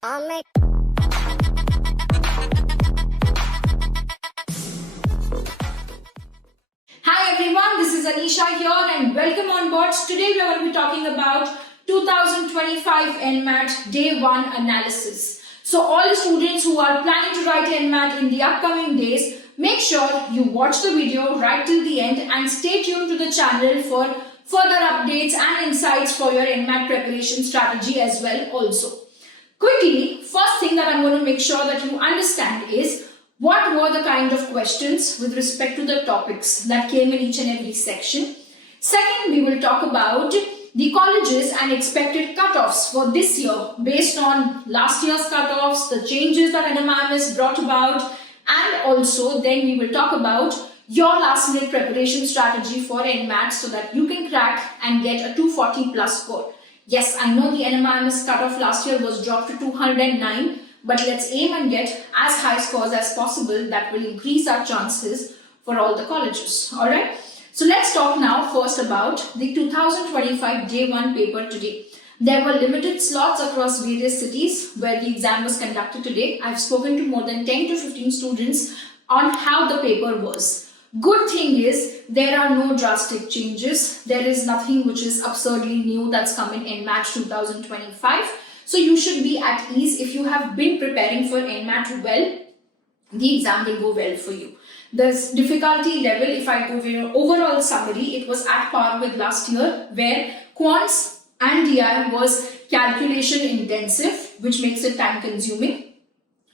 Hi everyone, this is Anisha here and welcome on board. Today we are going to be talking about 2025 NMAT Day 1 analysis. So all the students who are planning to write NMAT in the upcoming days, make sure you watch the video right till the end and stay tuned to the channel for further updates and insights for your NMAT preparation strategy as well also. Quickly, first thing that I'm going to make sure that you understand is what were the kind of questions with respect to the topics that came in each and every section. Second, we will talk about the colleges and expected cutoffs for this year based on last year's cutoffs, the changes that NMAT has brought about, and also then we will talk about your last minute preparation strategy for NMAT so that you can crack and get a 240 plus score. Yes, I know the NMAT cutoff last year was dropped to 209, but let's aim and get as high scores as possible. That will increase our chances for all the colleges. Alright, so let's talk now first about the 2025 Day 1 paper today. There were limited slots across various cities where the exam was conducted today. I've spoken to more than 10 to 15 students on how the paper was. Good thing is there are no drastic changes. There is nothing which is absurdly new that's come in NMAT 2025. So you should be at ease. If you have been preparing for NMAT well, the exam will go well for you. The difficulty level, if I go with overall summary, it was at par with last year where Quants and DI was calculation intensive, which makes it time consuming.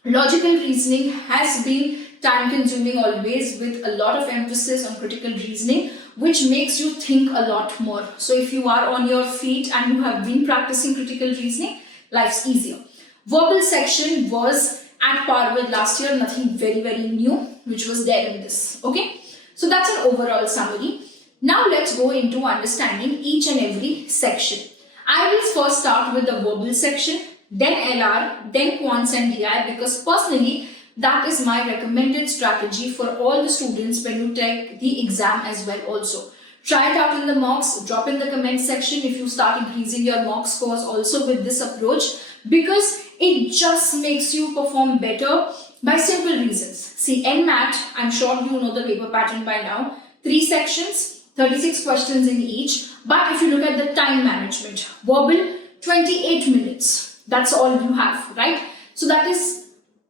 Logical reasoning has been time consuming always with a lot of emphasis on critical reasoning, which makes you think a lot more. So if you are on your feet and you have been practicing critical reasoning, life's easier. Verbal section was at par with last year, nothing very new which was there in this. Okay, so that's an overall summary. Now let's go into understanding each and every section. I will first start with the verbal section, then LR, then Quants and DI, because personally that is my recommended strategy for all the students when you take the exam as well also. Try it out in the mocks, drop in the comment section if you start increasing your mock scores also with this approach, because it just makes you perform better by simple reasons. See, NMAT, I'm sure you know the paper pattern by now, 3 sections, 36 questions in each, but if you look at the time management, verbal 28 minutes, that's all you have, right? So that is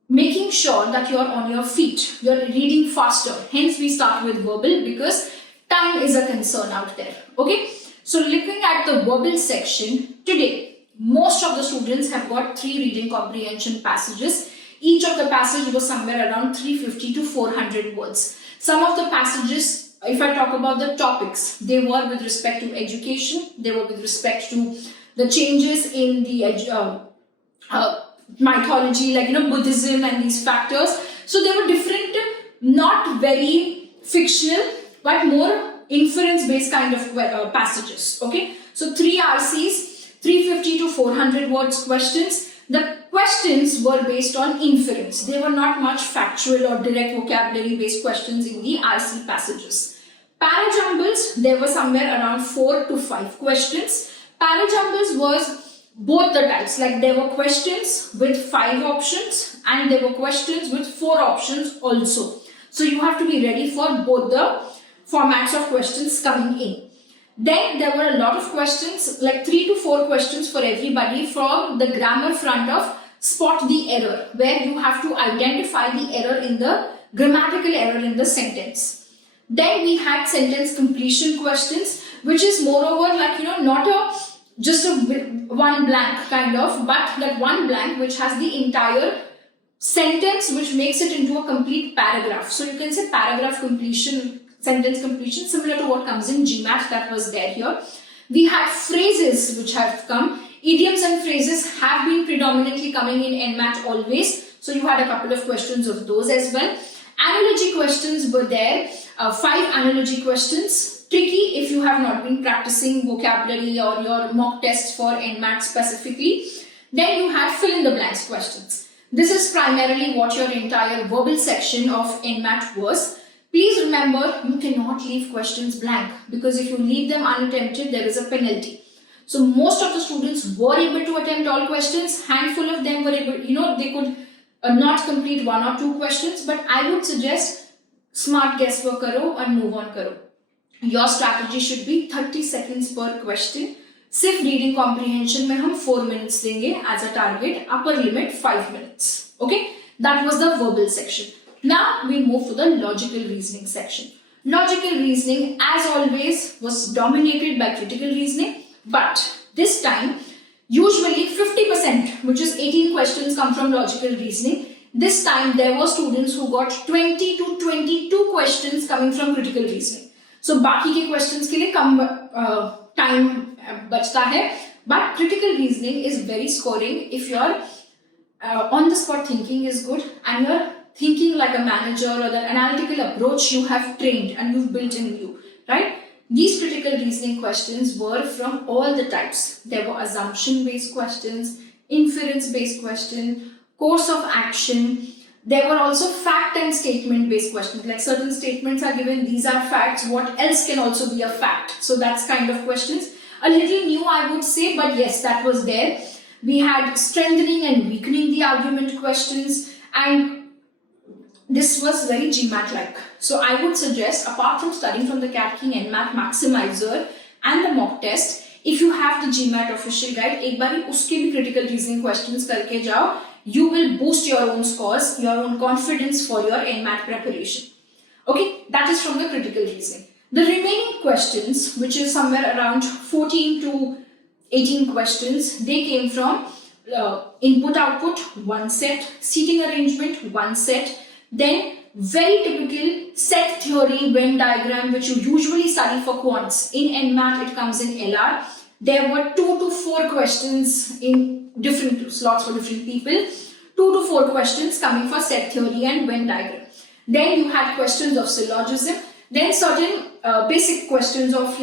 making sure that you're on your feet, you're reading faster. Hence we start with verbal because time is a concern out there. Okay, so looking at the verbal section today, most of the students have got 3 reading comprehension passages. Each of the passages was somewhere around 350 to 400 words. Some of the passages, if I talk about the topics, they were with respect to education, they were with respect to the changes in the mythology, like Buddhism and these factors. So they were different, not very fictional, but more inference based kind of passages. Okay, so 3 RCs, 350 to 400 words questions. The questions were based on inference. They were not much factual or direct vocabulary based questions in the RC passages. Parajumbles, there were somewhere around 4 to 5 questions. Parajumbles was both the types, like there were questions with 5 options and there were questions with 4 options also. So you have to be ready for both the formats of questions coming in. Then there were a lot of questions, like 3 to 4 questions for everybody from the grammar front of spot the error, where you have to identify the error in the grammatical error in the sentence. Then we had sentence completion questions, which is moreover like not just a one blank kind of, but that one blank which has the entire sentence which makes it into a complete paragraph. So you can say paragraph completion, sentence completion, similar to what comes in GMAC that was there here. We had phrases which have come. Idioms and phrases have been predominantly coming in NMAT always. So you had a couple of questions of those as well. Analogy questions were there, 5 analogy questions. Tricky if you have not been practicing vocabulary or your mock tests for NMAT specifically. Then you have fill in the blanks questions. This is primarily what your entire verbal section of NMAT was. Please remember, you cannot leave questions blank because if you leave them unattempted, there is a penalty. So most of the students were able to attempt all questions. Handful of them were able, they could not complete 1 or 2 questions, but I would suggest smart guesswork karo and move on karo. Your strategy should be 30 seconds per question. सिर्फ reading comprehension में हम 4 minutes देंगे as a target, upper limit 5 minutes. Okay, that was the verbal section. Now we move to the logical reasoning section. Logical reasoning, as always, was dominated by critical reasoning, but this time usually 50%, which is 18 questions, come from logical reasoning. This time there were students who got 20 to 22 questions coming from critical reasoning. So बाकी के questions के लिए कम time बचता है, but critical reasoning is very scoring if your on the spot thinking is good and you're thinking like a manager, or the analytical approach you have trained and you've built in you, right? These critical reasoning questions were from all the types. There were assumption based questions, inference based questions, course of action. There were also fact and statement based questions, like certain statements are given, these are facts, what else can also be a fact? So that's kind of questions. A little new, I would say, but yes, that was there. We had strengthening and weakening the argument questions, and this was very GMAT-like. So I would suggest, apart from studying from the CATKing NMAT Maximizer and the mock test, if you have the GMAT official guide, एक बारी उसके भी critical reasoning questions करके जाओ, you will boost your own scores, your own confidence for your NMAT preparation. Okay, that is from the critical reasoning. The remaining questions, which is somewhere around 14 to 18 questions, they came from input-output, 1 set, seating arrangement, 1 set, then very typical set theory, Venn diagram, which you usually study for quants. In NMAT, it comes in LR. There were 2 to 4 questions in different slots for different people. 2 to 4 questions coming for set theory and Venn diagram. Then you had questions of syllogism. Then certain basic questions of,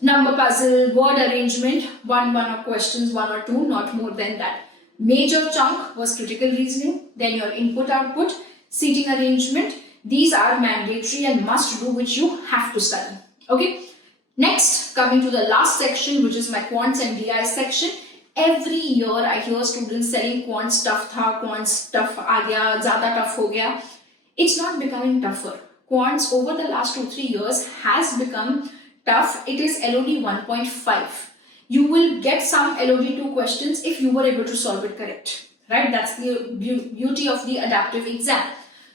number puzzle, word arrangement, one of questions, 1 or 2, not more than that. Major chunk was critical reasoning, then your input-output, seating arrangement. These are mandatory and must do, which you have to study. Okay. Next, coming to the last section, which is my quants and DI section. Every year I hear students saying quants tough tha, quants tough aa gaya, zyada tough ho gaya. It's not becoming tougher. Quants over the last 2-3 years has become tough. It is LOD 1.5. You will get some LOD 2 questions if you were able to solve it correct, right? That's the beauty of the adaptive exam.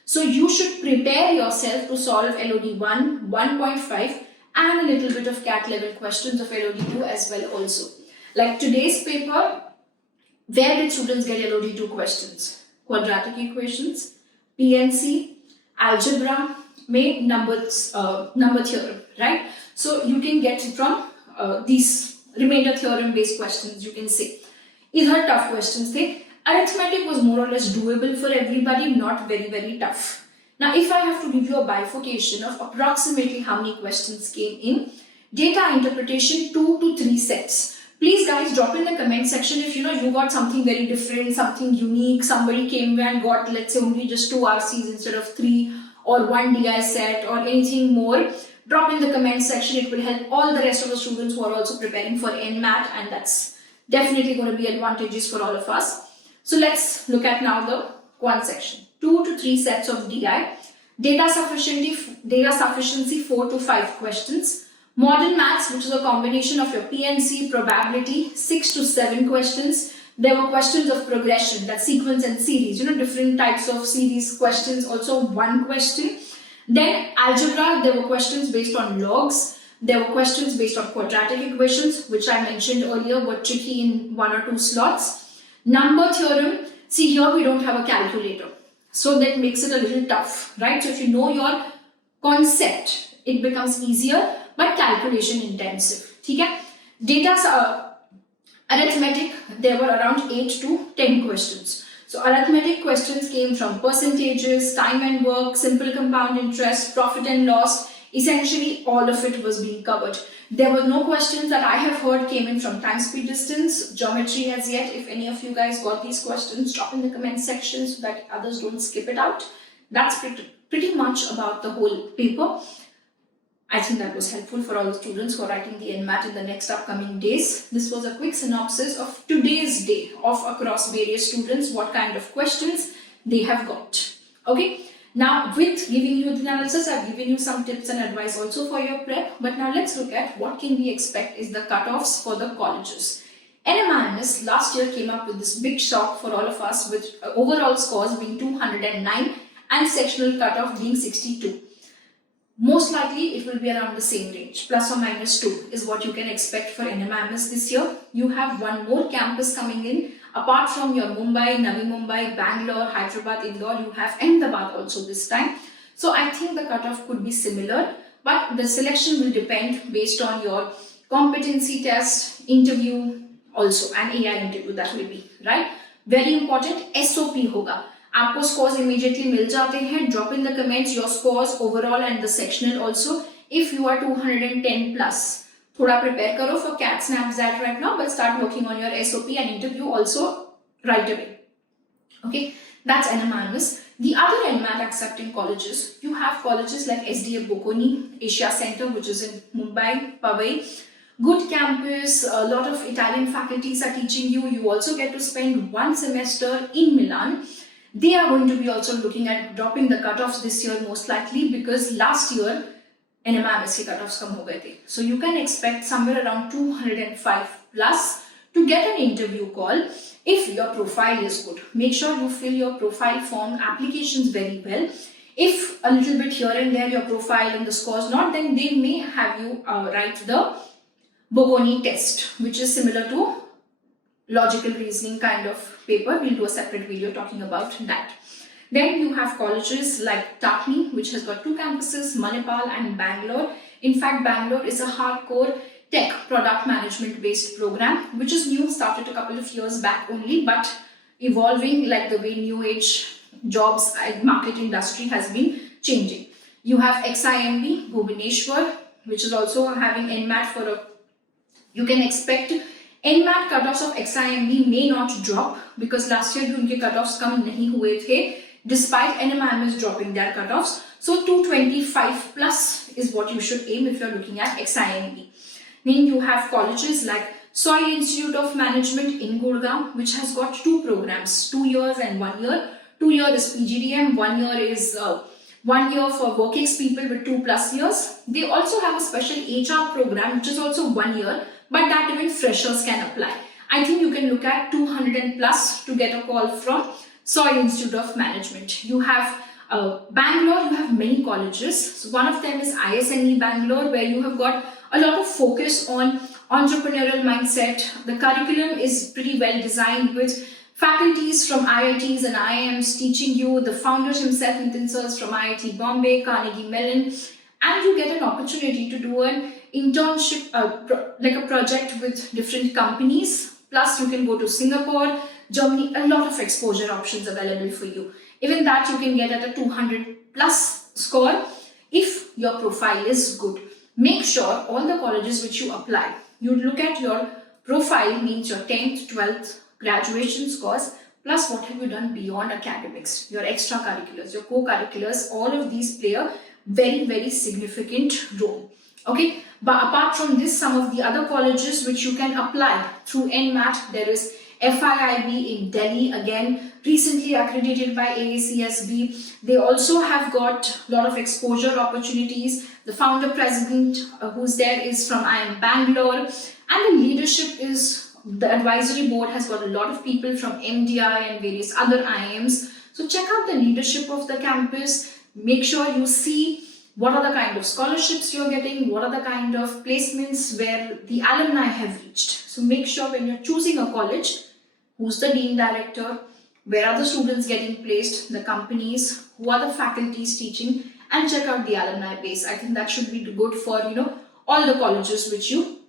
So you should prepare yourself to solve LOD 1, 1.5 and a little bit of CAT level questions of LOD 2 as well also. Like today's paper, where did students get LOD 2 questions? Quadratic equations, PNC, algebra, made number theorem, right? So you can get it from these remainder theorem based questions, you can say. Either tough questions थे. Arithmetic was more or less doable for everybody, not very, very tough. Now, if I have to give you a bifurcation of approximately how many questions came in, data interpretation 2 to 3 sets. Please guys, drop in the comment section if you got something very different, something unique, somebody came and got, let's say, only just 2 RCs instead of 3, or 1 DI set, or anything more. Drop in the comment section. It will help all the rest of the students who are also preparing for NMAT, and that's definitely going to be advantageous for all of us. So let's look at now the quant section. 2 to 3 sets of DI. Data sufficiency 4 to 5 questions. Modern maths, which is a combination of your PNC, probability, 6 to 7 questions. There were questions of progression, that sequence and series, different types of series questions, also 1 question. Then algebra, there were questions based on logs. There were questions based on quadratic equations, which I mentioned earlier were tricky in 1 or 2 slots. Number theorem, see here we don't have a calculator. So that makes it a little tough, right? So if you know your concept, it becomes easier, but calculation intensive. Okay? Data arithmetic, there were around 8 to 10 questions. So arithmetic questions came from percentages, time and work, simple compound interest, profit and loss. Essentially, all of it was being covered. There were no questions that I have heard came in from time, speed, distance, geometry as yet. If any of you guys got these questions, drop in the comment section so that others don't skip it out. That's pretty much about the whole paper. I think that was helpful for all the students who are writing the NMAT in the next upcoming days. This was a quick synopsis of today's day of across various students, what kind of questions they have got. Okay. Now, with giving you the analysis, I've given you some tips and advice also for your prep. But now let's look at what can we expect is the cutoffs for the colleges. NMAT last year came up with this big shock for all of us with overall scores being 209 and sectional cutoff being 62. Most likely it will be around the same range, plus or minus 2 is what you can expect for NMAT this year. You have one more campus coming in. Apart from your Mumbai, Navi Mumbai, Bangalore, Hyderabad, Indore, you have Ahmedabad also this time. So I think the cutoff could be similar, but the selection will depend based on your competency test, interview also, and AI interview that will be, right? Very important, SOP होगा. आपको scores immediately मिल जाते हैं. Drop in the comments your scores overall and the sectional also. If you are 210 plus. थोड़ा prepare करो for CAT snaps that right now, but start working on your SOP and interview also right away. Okay, that's NMAT. The other NMAT accepting colleges, you have colleges like SDA Bocconi, Asia Center, which is in Mumbai, Powai. Good campus, a lot of Italian faculties are teaching you. You also get to spend one semester in Milan. They are going to be also looking at dropping the cutoffs this year most likely because last year NMAT के cutoffs कम हो गए थे. So you can expect somewhere around 205 plus to get an interview call if your profile is good. Make sure you fill your profile form applications very well. If a little bit here and there your profile and the scores not, then they may have you write the Bocconi test, which is similar to logical reasoning kind of paper. We'll do a separate video talking about that. Then you have colleges like CATKing, which has got 2 campuses, Manipal and Bangalore. In fact, Bangalore is a hardcore tech product management based program, which is new, started a couple of years back only, but evolving like the way new age jobs and market industry has been changing. You have XIMB, Bhubaneswar, which is also having NMAT for a, you can expect NMAT cutoffs of XIMB may not drop because last year उनके cutoffs कम नहीं हुए थे despite NMAT dropping their cutoffs. So 225 plus is what you should aim if you're looking at XIMB. Then you have colleges like Soil Institute of Management in Gurgaon, which has got 2 programs, 2 years and 1 year. 2 years is PGDM, 1 year is 1 year for workix people with 2+ years. They also have a special HR program, which is also 1 year, but that even freshers can apply. I think you can look at 200 plus to get a call from Soil Institute of Management. You have Bangalore, you have many colleges. So one of them is ISNE Bangalore, where you have got a lot of focus on entrepreneurial mindset. The curriculum is pretty well designed with faculties from IITs and IIMs teaching you, the founder himself, Nitin Sir, from IIT Bombay, Carnegie Mellon, and you get an opportunity to do an internship, like a project with different companies. Plus, you can go to Singapore, Germany, a lot of exposure options available for you. Even that you can get at a 200 plus score if your profile is good. Make sure all the colleges which you apply, you look at your profile, means your 10th, 12th, graduation scores, plus what have you done beyond academics, your extracurriculars, your co-curriculars, all of these play a very, very significant role. Okay, but apart from this, some of the other colleges which you can apply through NMAT, there is FIIB in Delhi, again recently accredited by AACSB. They also have got a lot of exposure opportunities. The founder president who's there is from IIM Bangalore, and the leadership is, the advisory board has got a lot of people from MDI and various other IIMs. So check out the leadership of the campus. Make sure you see what are the kind of scholarships you're getting, what are the kind of placements where the alumni have reached. So make sure when you're choosing a college, who's the dean director, where are the students getting placed, the companies, who are the faculties teaching, and check out the alumni base. I think that should be good for, all the colleges which you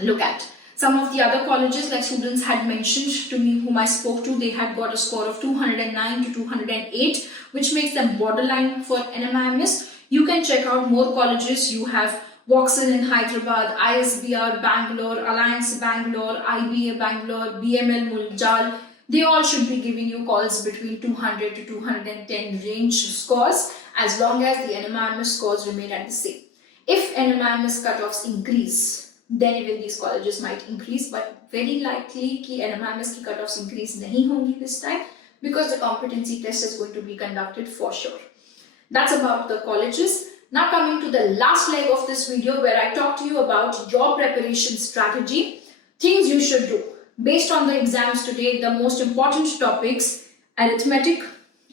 look at. Some of the other colleges, like students had mentioned to me, whom I spoke to, they had got a score of 209 to 208, which makes them borderline for NMAT. You can check out more colleges. You have Vauxhall in Hyderabad, ISBR Bangalore, Alliance Bangalore, IBA Bangalore, BML Muljal. They all should be giving you calls between 200 to 210 range scores, as long as the NMAT scores remain at the same. If NMAS cutoffs increase, then even these colleges might increase, but very likely कि NMAS की cutoffs increase नहीं होंगी this time because the competency test is going to be conducted for sure. That's about the colleges. Now coming to the last leg of this video where I talk to you about your preparation strategy, things you should do. Based on the exams today, the most important topics: arithmetic,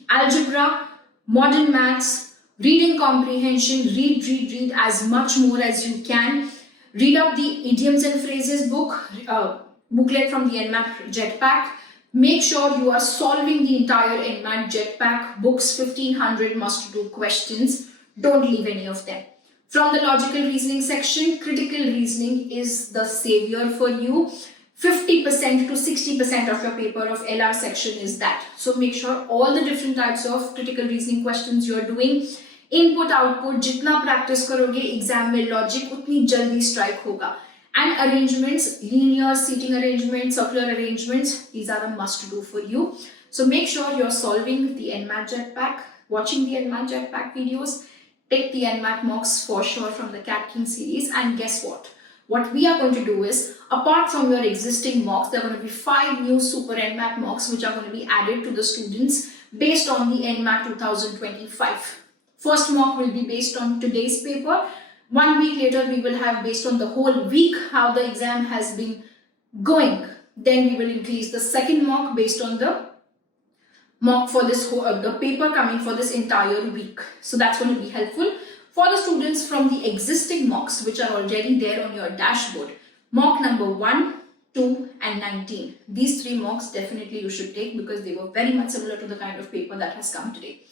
algebra, modern maths, reading comprehension, read as much more as you can. Read up the idioms and phrases booklet from the NMAT Jetpack. Make sure you are solving the entire NMAT Jetpack books, 1500 must-do questions. Don't leave any of them. From the logical reasoning section, critical reasoning is the savior for you. 50% to 60% of your paper of LR section is that. So make sure all the different types of critical reasoning questions you are doing. Input, output, जितना practice करोगे exam में logic उतनी जल्दी strike होगा. And arrangements, linear seating arrangements, circular arrangements, these are a must do for you. So make sure you're solving the NMAT Jetpack, watching the NMAT Jetpack videos, take the NMAT mocks for sure from the CATKing series, and guess what? What we are going to do is, apart from your existing mocks, there are going to be 5 new super NMAT mocks which are going to be added to the students based on the NMAT 2025. First mock will be based on today's paper. 1 week later, we will have based on the whole week how the exam has been going. Then we will increase the second mock based on the mock for this whole, the paper coming for this entire week. So that's going to be helpful for the students from the existing mocks which are already there on your dashboard. Mock number 1, 2 and 19. These 3 mocks definitely you should take because they were very much similar to the kind of paper that has come today.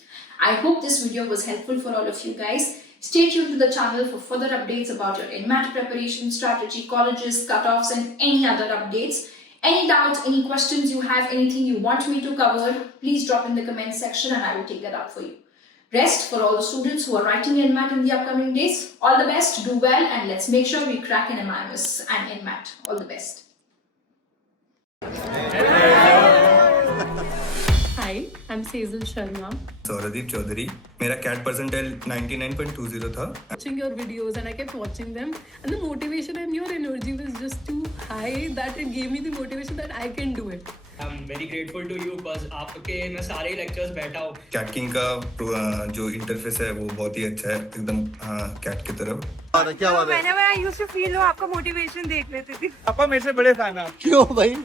I hope this video was helpful for all of you guys. Stay tuned to the channel for further updates about your NMAT preparation strategy, colleges, cutoffs and any other updates. Any doubts, any questions you have, anything you want me to cover, please drop in the comment section and I will take that up for you. Rest for all the students who are writing NMAT in the upcoming days. All the best, do well, and let's make sure we crack NMAS and NMAT. All the best. Hi, I'm Sejal Sharma. Sauradeep Chaudhary. मेरा CAT percentile 99.20 था. Watching your videos and I kept watching them and the motivation and your energy was just too high that it gave me the motivation that I can do it. I'm very grateful to you because आपके मैं सारे lectures बैठा हूँ. CATKing का जो interface है वो बहुत ही अच्छा है, एकदम CAT की तरफ. और क्या बात है? मैंने I used to feel वो आपका motivation देख लेती थी. पापा मेरे से बड़े फैन हैं. क्यों भाई?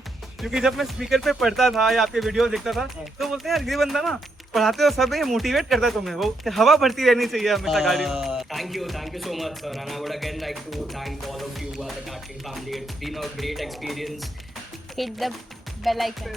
क्योंकि जब मैं स्पीकर पे पढ़ता था या आपके वीडियो देखता था तो बोलते हैं यार ये बंदा ना पढ़ाते हो सब ये मोटिवेट करता है तुम्हें, वो हवा भरती रहनी चाहिए हमेशा गाड़ी में. Thank you so much sir, and I would again like to thank all of you as the CATKing family. It's been a great experience. Hit the bell icon.